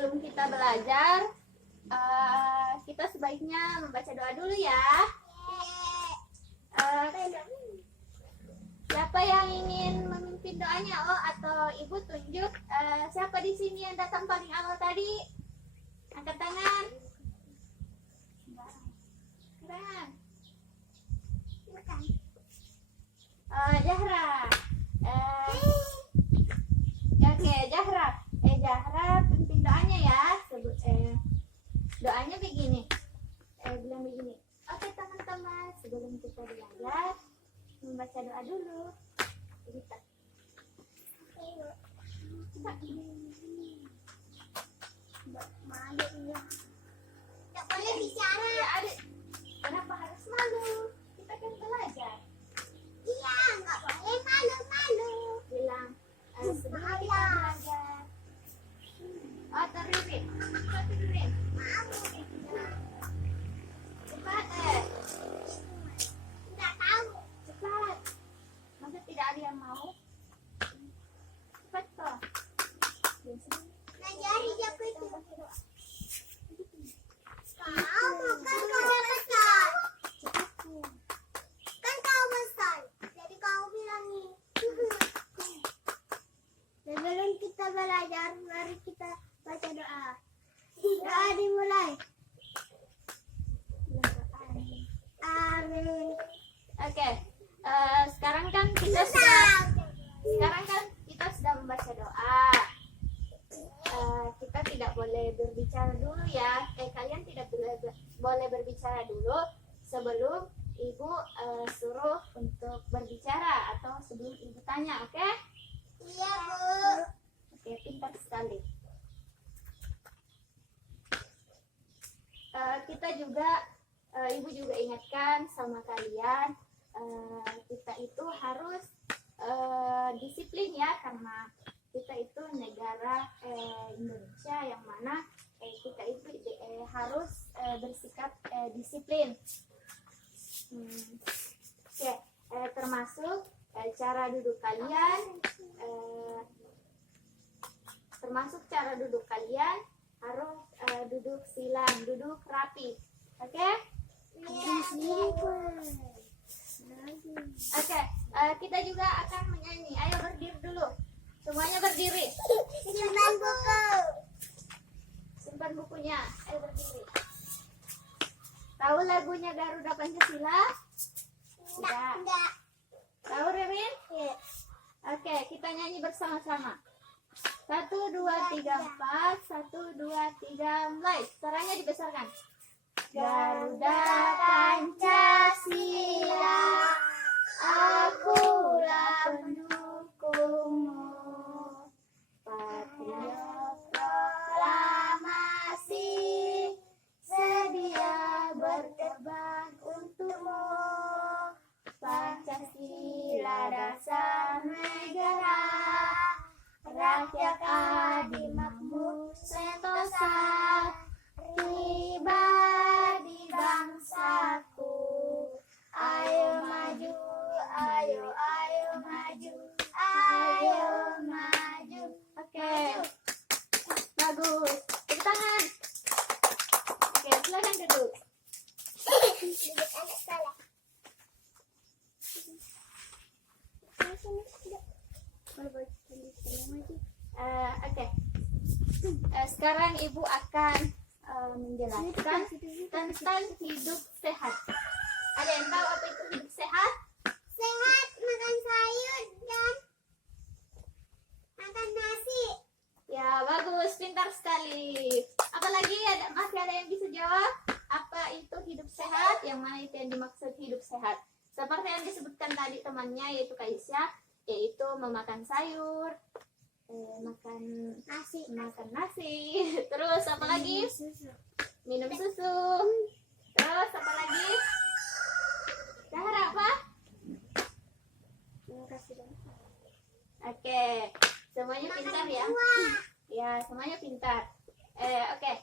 sebelum kita belajar, kita sebaiknya membaca doa dulu ya. Siapa yang ingin memimpin doanya? Oh, atau ibu tunjuk siapa di sini yang datang paling awal tadi? Angkat tangan. Zahra. Oke, Zahra. Zahra pimpin doanya ya. Doanya begini. Bilang begini. Oke teman-teman, sebelum kita belajar, membaca doa dulu. Kita. Malu ya. Tak boleh bicara. Ya, adik. Kenapa harus malu? Kita kan belajar. Iya, nggak boleh malu-malu. Bilang sebelum kita belajar. Oh, terurin. Malu. Cepat Tidak tahu. Cepat. Masa tidak ada yang mau? Cepat toh. Najari siapa itu? Kamu kan kau besar. Kan kau besar. Jadi kau bilang nih. Sebelum kita belajar, mari kita baca doa. Doa dimulai. Amin. Oke. Sekarang kan kita sudah membaca doa. Kita tidak boleh berbicara dulu ya. Kalian tidak boleh berbicara dulu sebelum ibu suruh untuk berbicara atau sebelum ibu tanya, oke? Iya, Bu. Oke, pintar sekali. Kita juga ibu juga ingatkan sama kalian, kita itu harus disiplin ya, karena kita itu negara Indonesia yang mana kita itu harus bersikap disiplin. Oke, termasuk cara duduk kalian, harus duduk silang, duduk rapi. Oke? Oke, kita juga akan menyanyi. Ayo berdiri dulu. Semuanya berdiri. Simpan buku. Simpan bukunya. Ayo berdiri. Tahu lagunya Garuda Pancasila? Tidak. Tahu, Ririn? Iya. Oke, kita nyanyi bersama-sama. 1, 2, 3, 4. 1, 2, 3, mulai. Suaranya dibesarkan. Garuda Pancasila, akulah pendukungmu. Patriot proklamasi, sedia berkorban untukmu. Pancasila dasar negara, rakyat adil makmur sentosa. Pribadi bangsaku, ayo maju, ayo maju, ayo maju. Oke, bagus. Tepuk tangan. Oke, silakan duduk. Oke. Sekarang ibu akan menjelaskan tentang hidup sehat. Ada yang tahu apa itu hidup sehat? Sehat, makan sayur dan makan nasi. Ya, bagus, pintar sekali. Apalagi masih ada yang bisa jawab? Apa itu hidup sehat? Yang mana itu yang dimaksud hidup sehat? Seperti yang disebutkan tadi temannya, yaitu Kaisya, yaitu memakan sayur, makan nasi, terus apa lagi? Minum susu. Terus apa lagi? Zahra apa? Oke, semuanya pintar ya? Ya, semuanya pintar. Oke.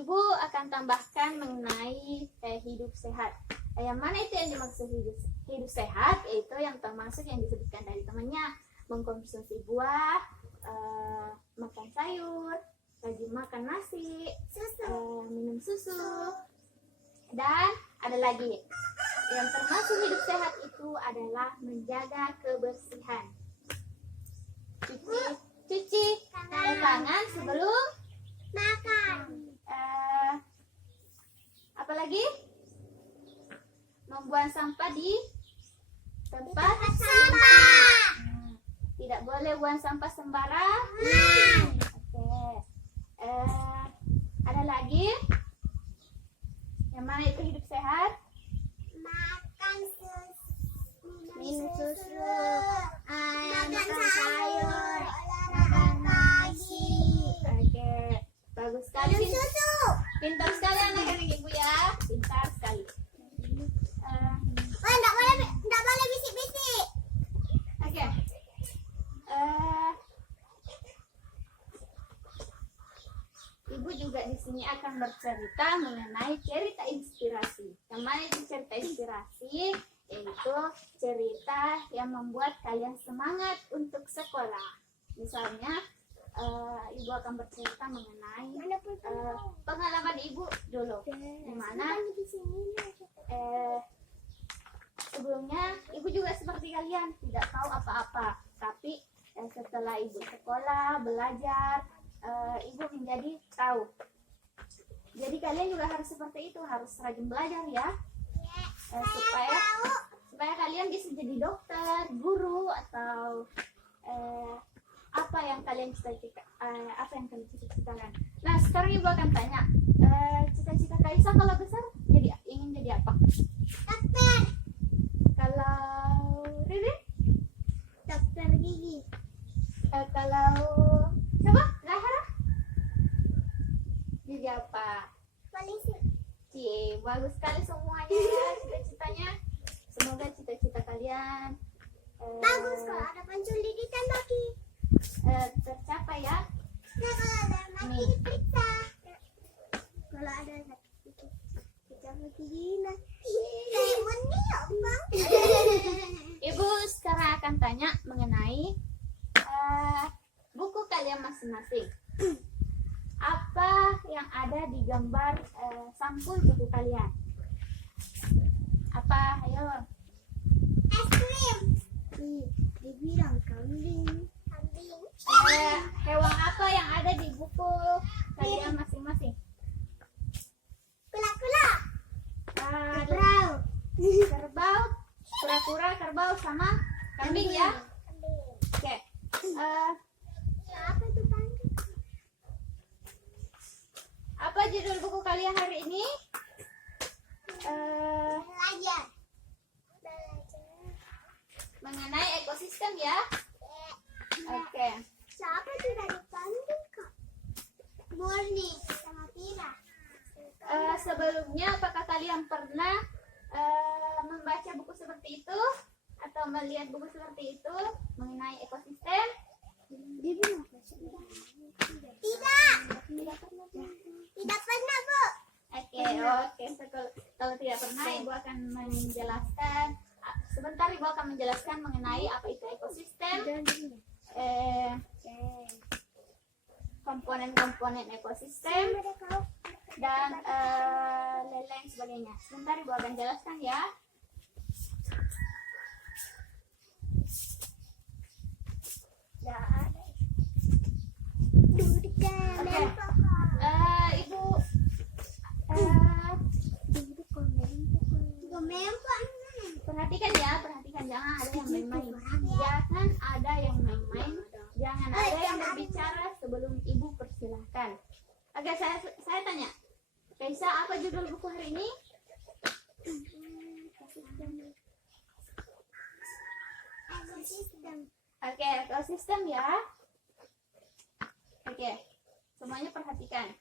Ibu akan tambahkan mengenai hidup sehat. Yang mana itu yang dimaksud hidup sehat? Yaitu yang termasuk yang disebutkan dari temannya, mengkonsumsi buah, makan sayur, rajin makan nasi, minum susu. Dan ada lagi yang termasuk hidup sehat itu adalah menjaga kebersihan. Cuci tangan sebelum makan. Apa lagi? Membuang sampah di tempat Sampah. Tidak boleh buang sampah sembarang. Oke. Ada lagi? Yang mana itu hidup sehat? Makan susu. Minum susu. Makan sayur. Makan nasi. Oke. Bagus sekali. Minum susu. Pintar sekali anak-anak ibu ya. Pintar sekali. Enggak boleh bisik-bisik. Oke. Ibu juga di sini akan bercerita mengenai cerita inspirasi. Yang mana itu cerita inspirasi? Yaitu cerita yang membuat kalian semangat untuk sekolah. Misalnya, ibu akan bercerita mengenai pengalaman ibu dulu. Di mana sebelumnya ibu juga seperti kalian tidak tahu apa-apa, tapi setelah ibu sekolah belajar, ibu menjadi tahu. Jadi kalian juga harus seperti itu, harus rajin belajar ya, supaya kalian bisa jadi dokter, guru, atau apa yang kalian cita-citakan. Nah, sekarang ibu akan tanya, cita-cita Kaisa kalau besar ingin jadi apa? Dokter. Kalau Riri? Dokter gigi. Kalau coba Zahra? Jadi apa? Polisi. Cie, bagus sekali semuanya ya cita-citanya. Semoga cita-cita kalian Bagus kalau ada penculikan lagi. tercapai ya. Nah, kalau ada mati Nih. diperiksa. Kalau ada kita begini. Kayak meni ya, Bang. Ibu sekarang akan tanya mengenai buku kalian masing-masing. Apa yang ada di gambar sampul buku kalian? Apa? Ayo. Es krim. Dibilang kambing. Kambing. Hewan apa yang ada di buku kalian masing-masing? Kula-kula. Kerbau, kura-kura, kerbau sama kambing ya. Kambing. Oke. Apa itu kambing? Apa judul buku kalian hari ini? Belajar. Mengenai ekosistem ya. Oke. Siapa tidak dipandang kok? Murni sama Pira. Sebelumnya apakah kalian pernah membaca buku seperti itu atau melihat buku seperti itu mengenai ekosistem? Tidak. Tidak pernah, Bu. Oke. So, kalau tidak pernah, ibu akan menjelaskan. Sebentar ibu akan menjelaskan mengenai apa itu ekosistem, komponen-komponen ekosistem, dan lain-lain sebagainya. Sebentar ibu akan jelaskan ya. Oke. Ibu perhatikan jangan ada yang main-main. Jangan ada yang main-main. Jangan ada yang berbicara sebelum ibu persilahkan. Oke, saya tanya. Kaisa, apa judul buku hari ini? Oke, ekosistem ya. Oke, semuanya perhatikan.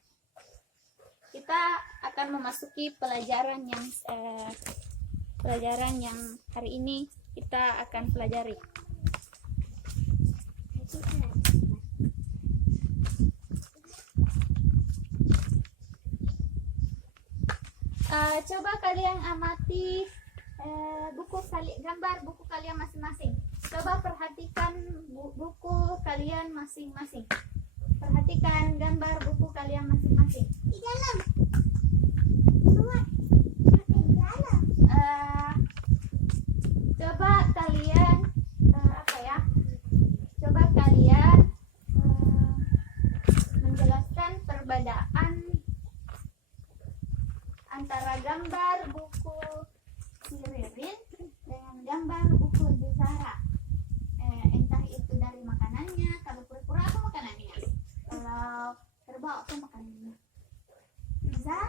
Kita akan memasuki pelajaran yang hari ini kita akan pelajari. Coba kalian amati gambar buku kalian masing-masing. Coba perhatikan buku kalian masing-masing. Perhatikan gambar buku gambar buku si Ririn dengan gambar buku di Zara. Entah itu dari makanannya, kalau pura-pura apa makanannya, kalau kerbau apa makanannya. Bisa?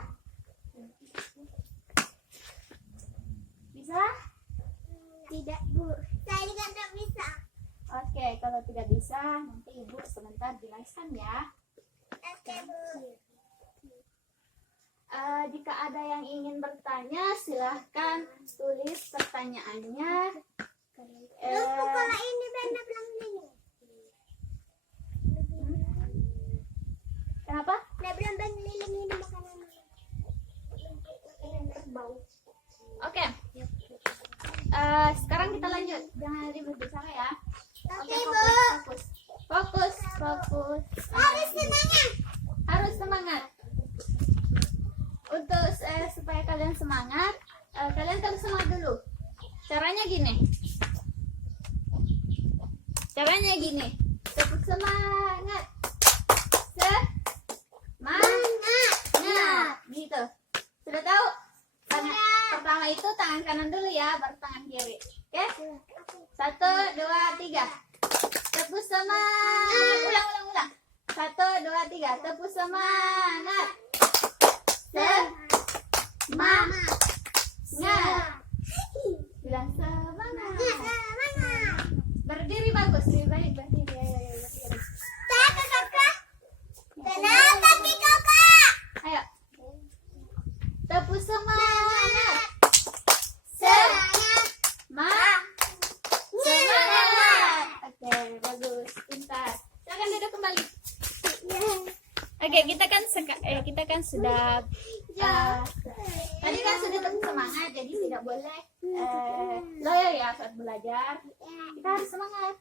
Bisa? Tidak, Bu. Saya juga tidak bisa. Oke, kalau tidak bisa nanti ibu sebentar jelaskan ya. Oke, Bu. Jika ada yang ingin bertanya, silahkan tulis pertanyaannya. Bu, kalau ini benar belum ini. Kenapa? Nah, belum berkeliling ini makanan. Bau. Oke. Sekarang kita lanjut. Jangan ribut bicara ya. Oke, Oke, Bu. fokus, fokus, fokus. Harus semangat. Harus semangat. Untuk supaya kalian semangat, kalian harus semangat dulu. Caranya gini. Tepuk semangat. Semangat. Gitu. Sudah tahu? Pertama itu tangan kanan dulu ya, baru tangan kiri. Oke? 1, 2, 3. Tepuk semangat. Ulang. 1, 2, 3. Tepuk semangat. Semangat. Bilang semangat. Berdiri bagus, lebih baik berdiri. Ayo, berdiri. Kenapa kaki kakak? Ayo. Tepuk semangat. Semangat. Semangat. Oke, bagus. Pintar. Silakan duduk kembali. Oke, kita kan sudah tadi kan sudah tepuk semangat, jadi tidak boleh loyo ya saat belajar. Kita harus semangat.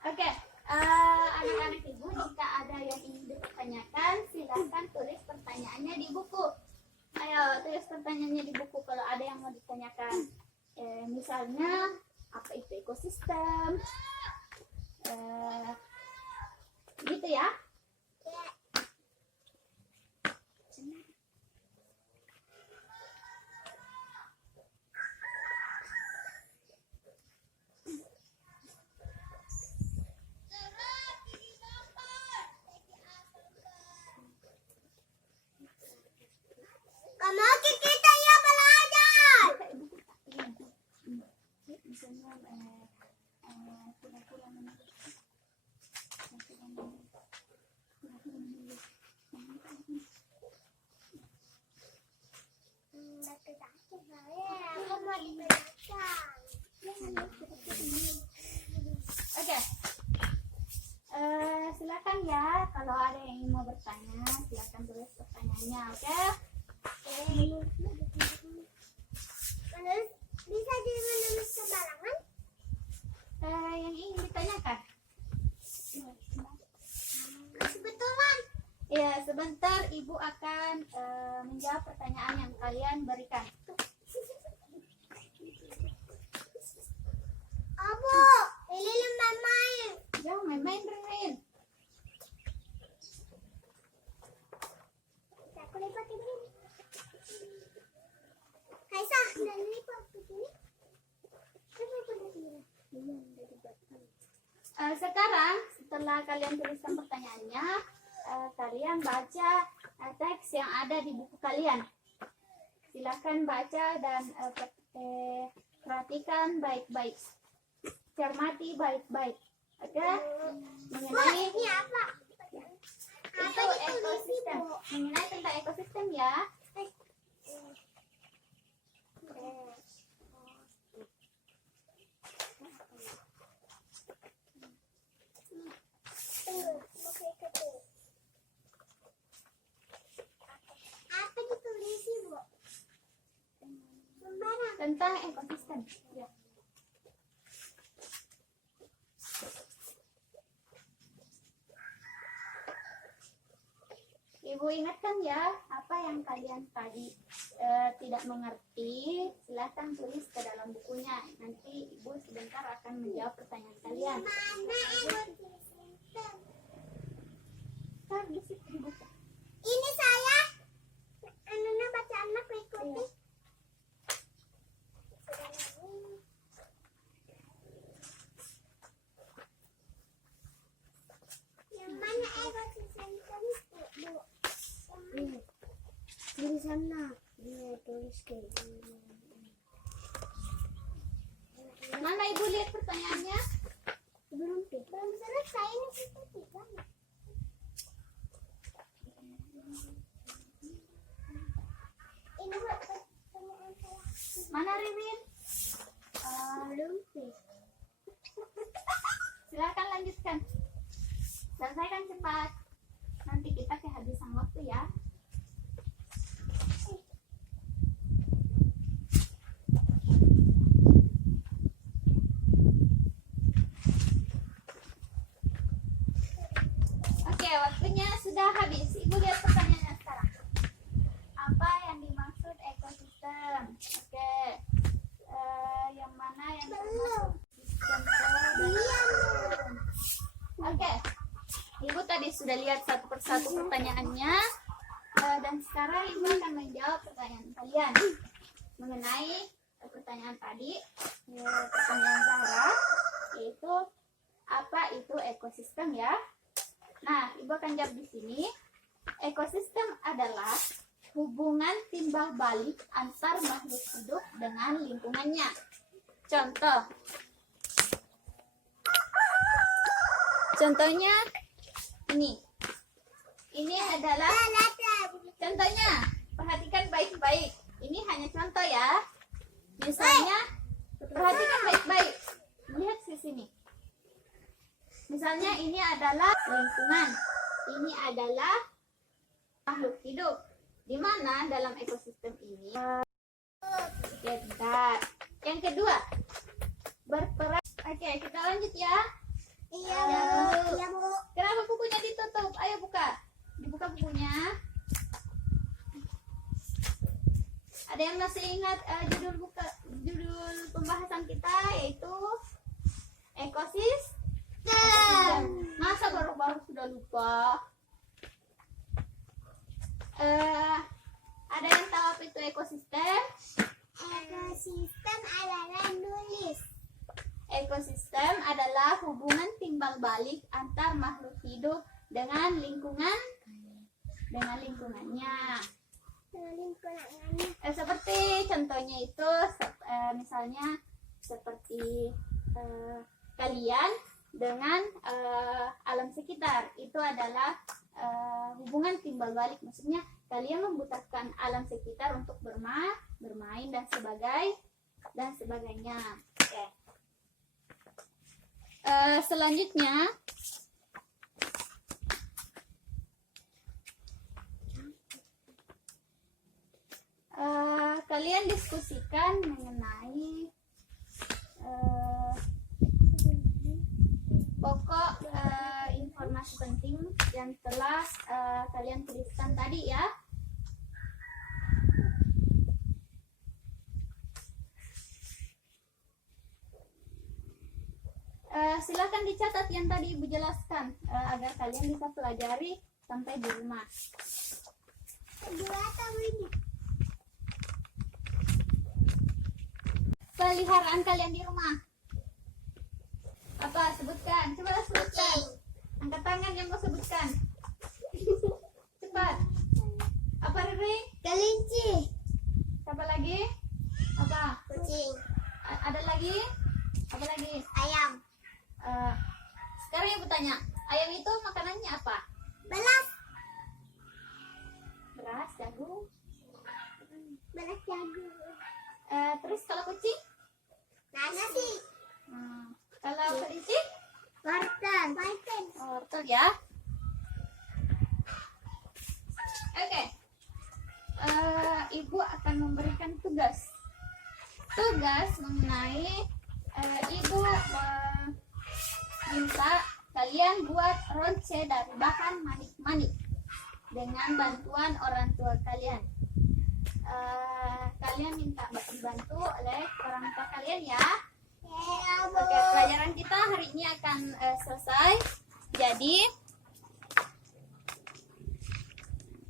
Oke, anak-anak ibu, jika ada yang ingin dipertanyakan, silahkan tulis pertanyaannya di buku. Ayo, tulis pertanyaannya di buku kalau ada yang mau ditanyakan. Misalnya, apa itu ekosistem? Gitu ya. Kamu kita ya belajar. Misalnya, kura-kura menulis. Aku mau dibedakan. Oke. Silakan ya, kalau ada yang ingin mau bertanya, silakan tulis pertanyaannya, oke? Bisa jadi menulis sembarangan? Yang ingin ditanyakan? Kebetulan. Ya, sebentar ibu akan menjawab pertanyaan yang kalian berikan. Abu, ini main-main. Jangan main-main, Rin. Aku lipat ini. Kaisa, dan lipat begini. Sekarang setelah kalian tuliskan pertanyaannya, kalian baca teks yang ada di buku kalian. Silakan baca dan perhatikan baik-baik. Cermati baik-baik. Oke? Mengenai Ini apa? itu ekosistem. Mengenai tentang ekosistem ya. Apa ditulis Ibu? Sembarang. Tentang ekosistem. Ya. Ibu ingatkan ya, apa yang kalian tadi tidak mengerti, silahkan tulis ke dalam bukunya. Nanti ibu sebentar akan menjawab pertanyaan kalian. Mana ekosistem? Ntar di situ di buku. Ini ikuti. Yang mana ekosistem Bu? Di sana. Dia tulis kayak gini. Mana Ibu lihat pertanyaannya? Belum selesai ini kita tiga. Ini pertanyaan saya. Mana Ririn? Belum. Silakan lanjutkan. Selesaikan cepat. Nanti kita kehabisan waktu ya. Oke, waktunya sudah habis. Ibu lihat pertanyaannya sekarang. Apa yang dimaksud ekosistem? Oke. Yang mana yang termasuk sistem belum? Oke. Ibu tadi sudah lihat satu persatu pertanyaannya. Dan sekarang Ibu akan menjawab pertanyaan kalian mengenai pertanyaan tadi. Pertanyaan Zahra, yaitu apa itu ekosistem ya? Nah, Ibu akan jawab di sini. Ekosistem adalah hubungan timbal balik antar makhluk hidup dengan lingkungannya. Contoh. Contohnya ini. Ini adalah contohnya. Perhatikan baik-baik. Ini hanya contoh ya. Misalnya, perhatikan baik-baik. Lihat di sini. Misalnya ini adalah lingkungan. Ini adalah makhluk hidup. Di mana dalam ekosistem ini? Oke, bentar. Yang kedua, berperan. Oke, kita lanjut ya. Iya, Bu. Kenapa bukunya ditutup? Ayo buka. Dibuka bukunya. Ada yang masih ingat judul pembahasan kita, yaitu ekosistem. Masa baru-baru sudah lupa? Ada yang tahu apa itu ekosistem? Ekosistem adalah nulis. Ekosistem adalah hubungan timbal balik antar makhluk hidup dengan lingkungannya. Seperti contohnya itu, misalnya seperti kalian dengan alam sekitar. Itu adalah hubungan timbal balik. Maksudnya kalian membutuhkan alam sekitar untuk bermain dan sebagainya. Oke. Selanjutnya kalian diskusikan mengenai pokok informasi penting yang telah kalian tuliskan tadi ya. Silakan dicatat yang tadi Ibu jelaskan agar kalian bisa pelajari sampai di rumah. Peliharaan kalian di rumah apa? Sebutkan, coba sebutkan. Angkat tangan yang mau sebutkan. Cepat. Apa Riri? Kelinci. Siapa lagi? Apa? Kucing. Ada lagi? Apa lagi? Ayam. Sekarang Ibu tanya, ayam itu makanannya apa? Beras. Beras, jagung. Beras jagung. Terus kalau kucing? Nasi. Kalau kelinci? Wortel. Wortel ya. Oke. Ibu akan memberikan tugas mengenai Ibu minta kalian buat ronce dari bahan manik-manik dengan bantuan orang tua kalian. Kalian minta dibantu oleh orang tua kalian ya. Oke, pelajaran kita hari ini akan selesai. Jadi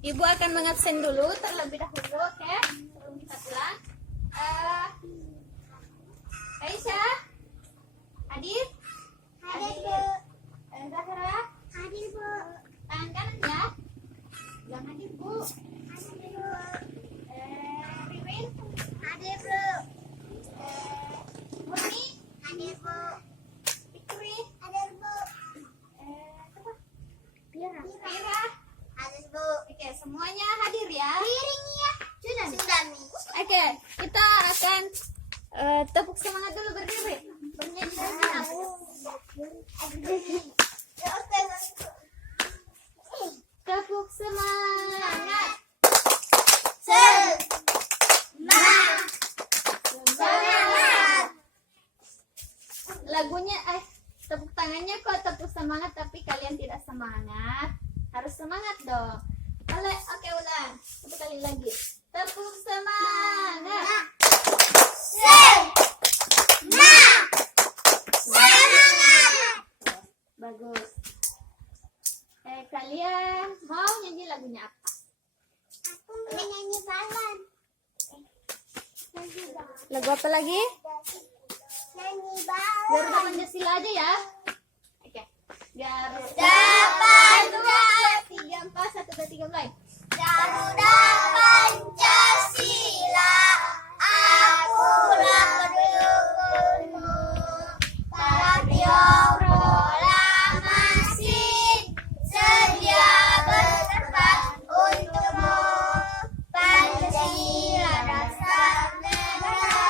Ibu akan mengabsen dulu terlebih dahulu, oke? Sebelum kita pulang. Aisyah, hadir? Hadir, Bu. Zahra, Hadir, Bu. tangan kanan ya. Bilang hadir, Bu. Hadir, Bu. Ririn, Hadir, Bu. Murni, Hadir, Bu. Fikri, Hadir, Bu. siapa? Pira. Fira. Hadir, Bu. Oke, semuanya hadir ya. Piringnya sudah nih. Oke, kita akan tepuk semangat dulu berdiri. Bernyanyi semangat. Tepuk semangat. Semangat. Lagunya tepuk tangannya kok tepuk semangat tapi kalian tidak semangat. Harus semangat dong. Oke, ulang. Satu kali lagi. Tepuk semangat. Bagus. Kalian mau nyanyi lagunya apa? Aku menyanyi balon. Lagu apa lagi? Nyanyi balon. Garuda Pancasila aja ya. Oke. Garuda Pancasila. 3 4 1 2 3 mulai. Garuda Pancasila, akulah pendukungmu. Patriot proklamasi, sedia berkorban untukmu. Pancasila dasar negara,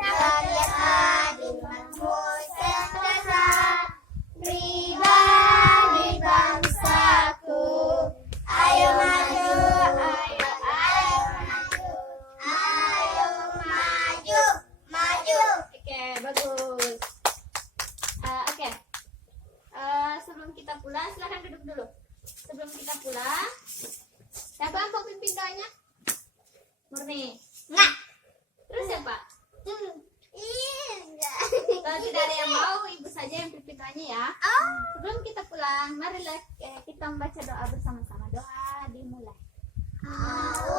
rakyat adil makmur sejahtera. Pribadi bangsaku, ayo maju, ayo maju, ayo maju, maju. Oke, bagus. Oke. Sebelum kita pulang, silahkan duduk dulu. Sebelum kita pulang, siapa yang mau pimpin doanya? Murni. Enggak. Terus siapa? Enggak. Kalau tidak ada yang mau, ibu saja yang pimpin doanya ya. Oh. Sebelum kita pulang, marilah kita membaca doa bersama-sama. Doa dimulai. Aku